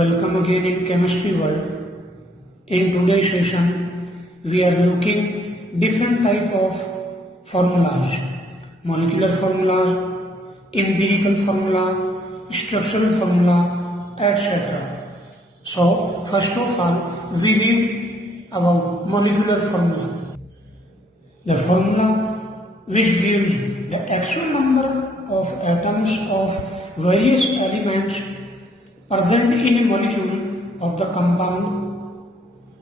Welcome again in Chemistry World. In today's session, we are looking different type of formulas. Molecular formula, empirical formula, structural formula, etc. So, first of all, we read about molecular formula. The formula which gives the actual number of atoms of various elements present in a molecule of the compound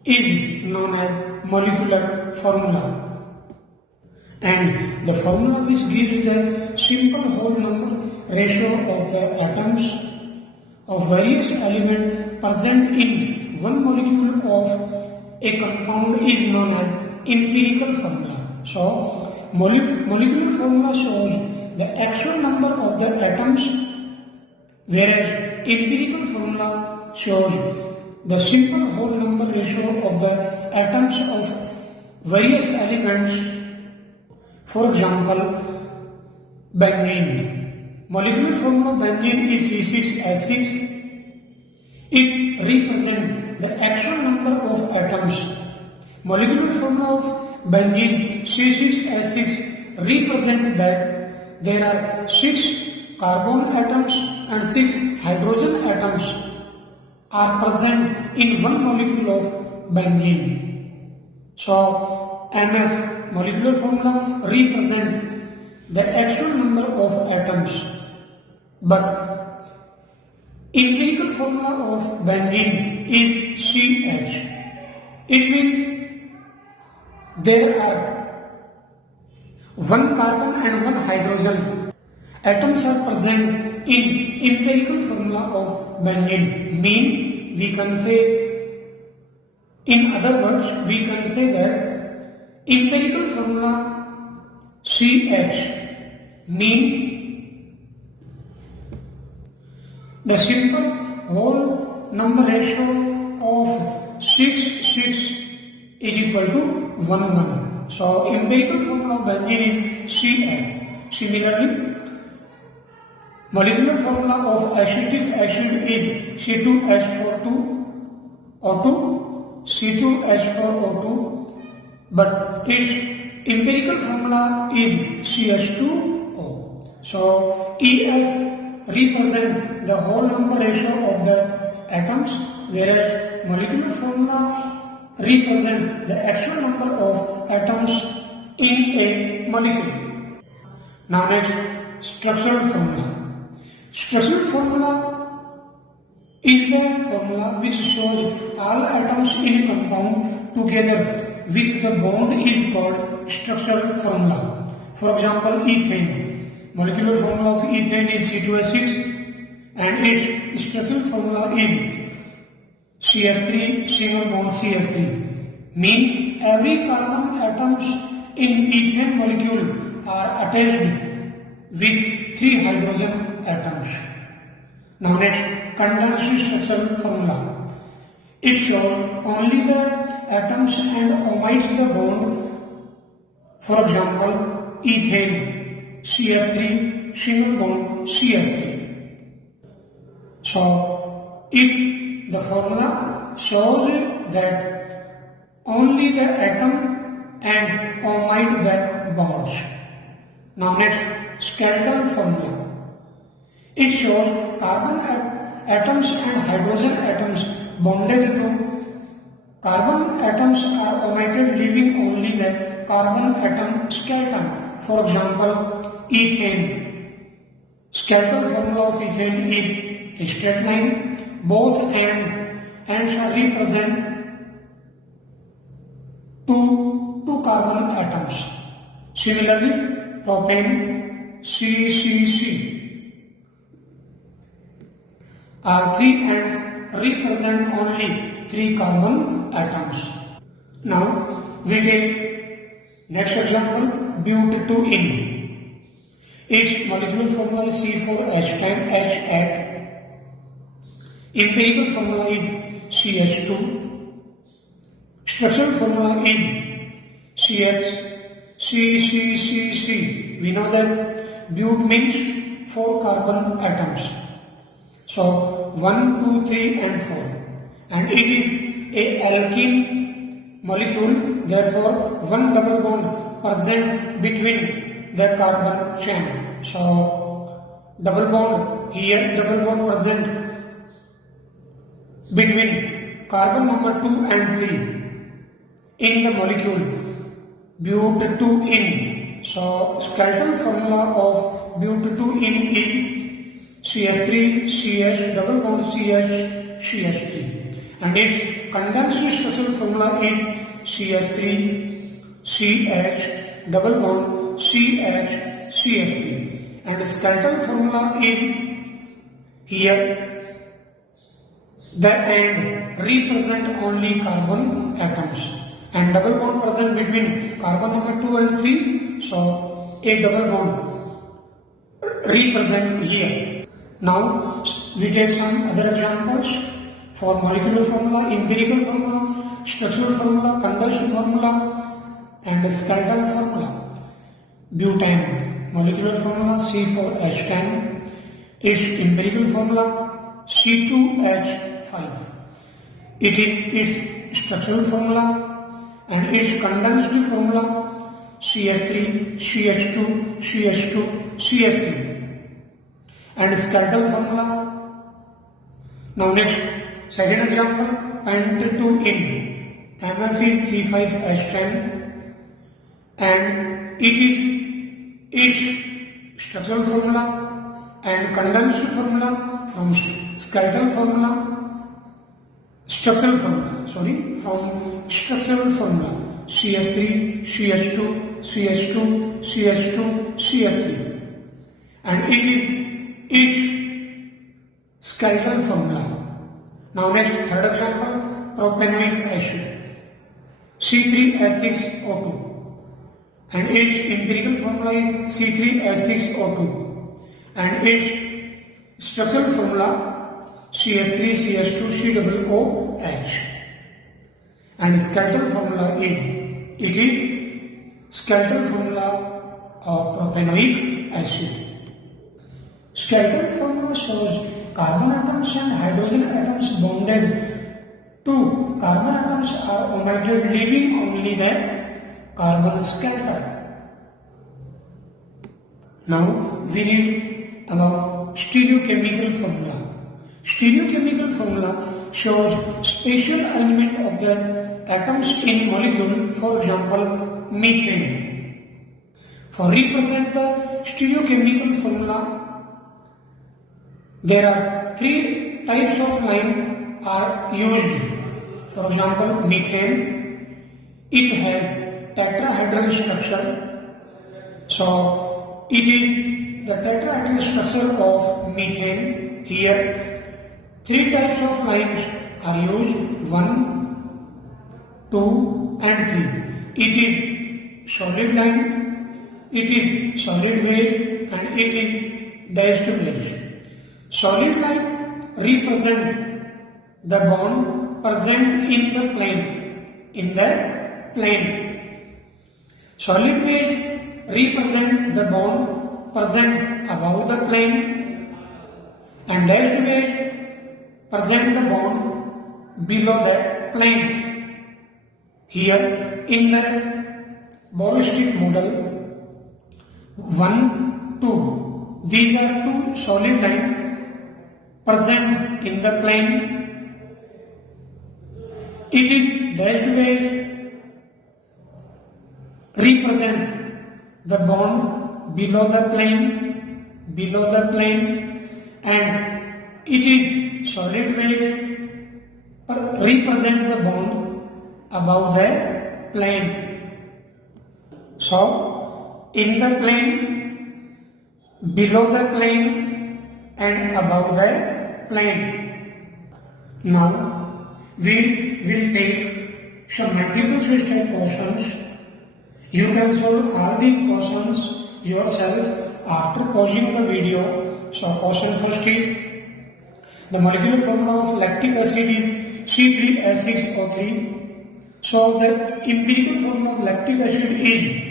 is known as molecular formula, and the formula which gives the simple whole number ratio of the atoms of various elements present in one molecule of a compound is known as empirical formula. So, molecular formula shows the actual number of the atoms, whereas empirical formula shows the simple whole number ratio of the atoms of various elements. For example, benzene. Molecular formula benzene is C6H6. It represents the actual number of atoms. Molecular formula of benzene C6H6 represents that there are 6 carbon atoms and 6 hydrogen atoms are present in one molecule of benzene. So, MF molecular formula represents the actual number of atoms, but empirical formula of benzene is CH. It means there are 1 carbon and 1 hydrogen atoms are present in empirical formula of benzene. Mean, we can say, in other words, we can say that empirical formula CH mean the simple whole number ratio of 6 is equal to 1. So, empirical formula of benzene is CH. Similarly, molecular formula of acetic acid is C2H4O2, C2H4O2, but its empirical formula is CH2O. So, EF represents the whole number ratio of the atoms, whereas molecular formula represents the actual number of atoms in a molecule. Now next, structural formula. Structural formula is the formula which shows all atoms in a compound together with the bond is called structural formula. For example, ethane. Molecular formula of ethane is C2H6 and its structural formula is CH3 single bond CH3. Mean every carbon atoms in ethane molecule are attached with 3 hydrogen atoms. Now next, condensed structural formula. It shows only the atoms and omits the bond. For example, ethane, CH3, single bond CH3. So, if the formula shows that only the atom and omit the bonds. Now next, skeletal formula. It shows carbon atoms and hydrogen atoms bonded to carbon atoms are omitted, leaving only the carbon atom skeleton. For example, ethane. Skeletal formula of ethane is a straight line. Both ends are represent two carbon atoms. Similarly, propane, CCC. Are 3 ends represent only 3 carbon atoms. Now we take next example, butadiene. Its molecular formula is C4H10H8. Empirical formula is CH2. Structural formula is CH. We know that but means 4 carbon atoms. So, 1, 2, 3 and 4. And it is a alkene molecule, therefore one double bond present between the carbon chain. So double bond here, double bond present between carbon number 2 and 3 in the molecule but2-in. So skeletal formula of but2-in is CH3 CH double bond CH CH3, and its condensed structural formula is CH3 CH double bond CH CH3, and skeletal formula is here. The end represent only carbon atoms, and double bond present between carbon number 2 and 3. So a double bond represent here. Now we take some other examples for molecular formula, empirical formula, structural formula, condensed formula and skeletal formula. Butane molecular formula C4H10, its empirical formula C2H5. It is its structural formula, and its condensed formula CH3 CH2 CH2 CH3, and skeletal formula. Now next, second example, pent2-in. MF is C5H10, and it is its structural formula and condensed formula from skeletal formula. Structural formula CH3 CH2 CH2 CH2 CH3, and it is its skeletal formula. Now next, third example, propanoic acid C3H6O2, and its empirical formula is C3H6O2, and its structural formula CH3 CH2 COOH, and skeletal formula is skeletal formula of propanoic acid. Skeletal formula shows carbon atoms and hydrogen atoms bonded to carbon atoms are omitted, leaving only the carbon skeleton. Now we read about stereochemical formula. Stereochemical formula shows spatial arrangement of the atoms in molecule, for example, methane. For represent the stereochemical formula, there are three types of line are used. For example, methane, it has tetrahedral structure. So it is the tetrahedral structure of methane. Here three types of lines are used, 1, 2 and 3. It is solid line, it is solid wedge, and it is dashed wedge. Solid line represent the bond present in the plane. Solid wedge represent the bond present above the plane, and dashed wedge present the bond below the plane. Here in the ballistic model 1, 2, these are two solid lines present in the plane. It is dashed wedge represent the bond below the plane, and it is solid wedge represent the bond above the plane. So in the plane, below the plane, and above the plane. Now we will take some multiple choice type questions. You can solve all these questions yourself after pausing the video. So question first is, the molecular formula of lactic acid is C3H6O3. So the empirical formula of lactic acid is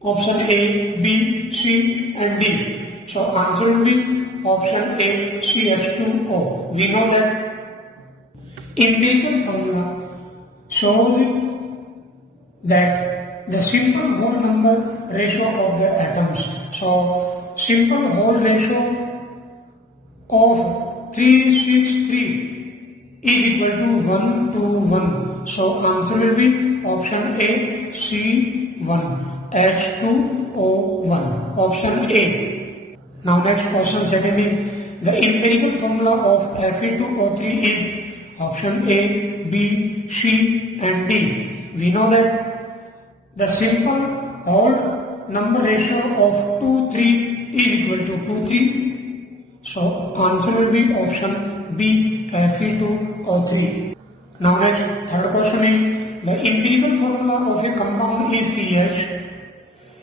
option A, B, C and D. So answer will be option A, CH2O. We know that empirical formula shows that the simple whole number ratio of the atoms. So simple whole ratio of 363 is equal to 1 to 1. So answer will be option A, C1, H2O1. Option A. Now next question second is the empirical formula of Fe2O3 is option A, B, C and D. We know that the simple whole number ratio of 2, 3 is equal to 2, 3. So answer will be option B, Fe2O3. Now next third question is the empirical formula of a compound is CH.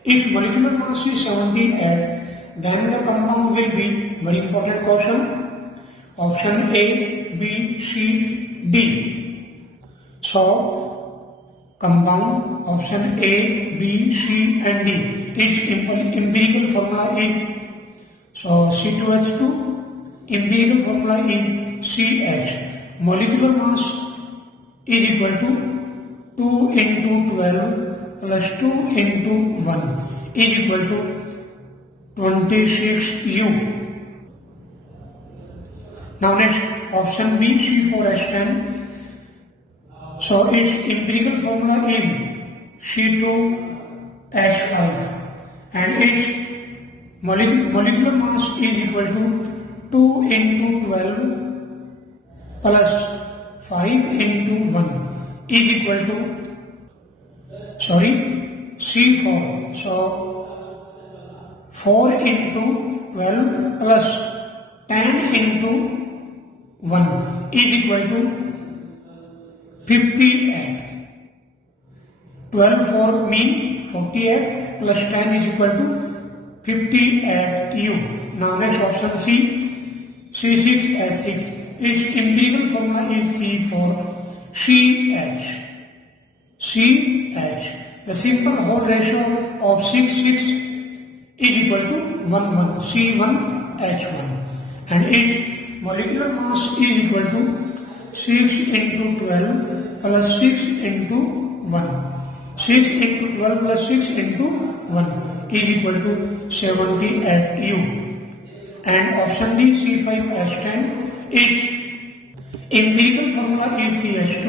If molecular mass is 78, then the compound will be, very important question, option A, B, C, D. So compound option A, B, C and D. Its empirical formula is so C2H2. Empirical formula is CH. Molecular mass is equal to 2 into 12 plus 2 into 1 is equal to 26U. Now next option B, C4H10. So its empirical formula is C2H5 and its molecular mass is equal to 2 into 12 plus 5 into 1 is equal to C4. So 4 into 12 plus 10 into 1 is equal to 58. 12 for me 48 plus 10 is equal to 58U. Now next option C, C6H6. Its empirical formula is C4CH. CH. The simple whole ratio of 6, 6 is equal to 1, 1. C1H1. And its molecular mass is equal to 6 into 12 plus 6 into 1. 6 into 12 plus 6 into 1 is equal to 78U. And option D, C5H10. Its empirical formula is CH2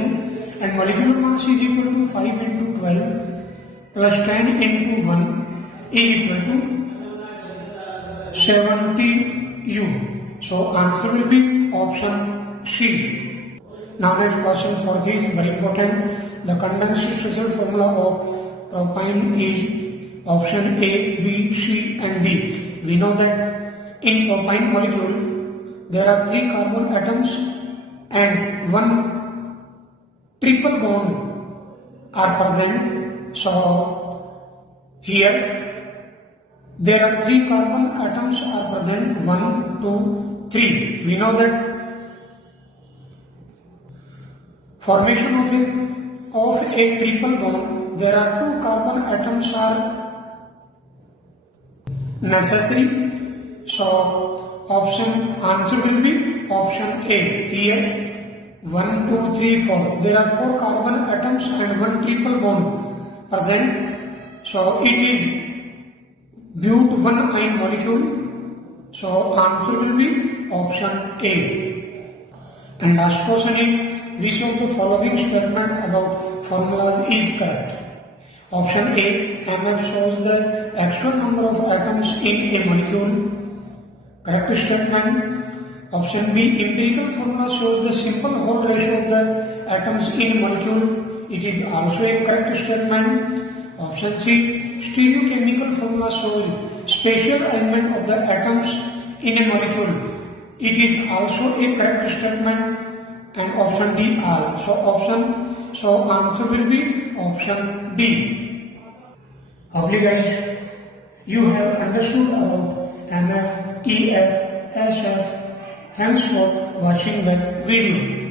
and molecular mass is equal to 5 into 12 plus 10 into 1 is equal to 70U. So answer will be option C. Now next question for this very important. The condensed structural formula of propyne is option A, B, C and D. We know that in propyne molecule there are 3 carbon atoms and 1 triple bond are present. So here there are 3 carbon atoms are present, 1, 2, 3. We know that formation of a triple bond, there are 2 carbon atoms are necessary. So option answer will be option A. Here 1, 2, 3, 4. There are 4 carbon atoms and 1 triple bond present. So it is but 1 ion molecule. So answer will be option A. And last question is which of the following statement about formulas is correct? Option A, MF shows the actual number of atoms in a molecule. Correct statement. Option B, empirical formula shows the simple whole ratio of the atoms in a molecule. It is also a correct statement. Option C, stereochemical formula shows spatial arrangement of the atoms in a molecule. It is also a correct statement. And option D all. So answer will be option D. Hopefully guys, you have understood about MF, EF, SF. Thanks for watching the video.